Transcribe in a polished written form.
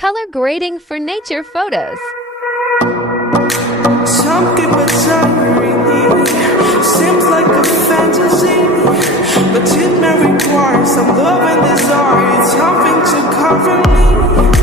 Color grading for nature photos. Some people really seems like a fantasy, but it may require some love and desire, something to cover me.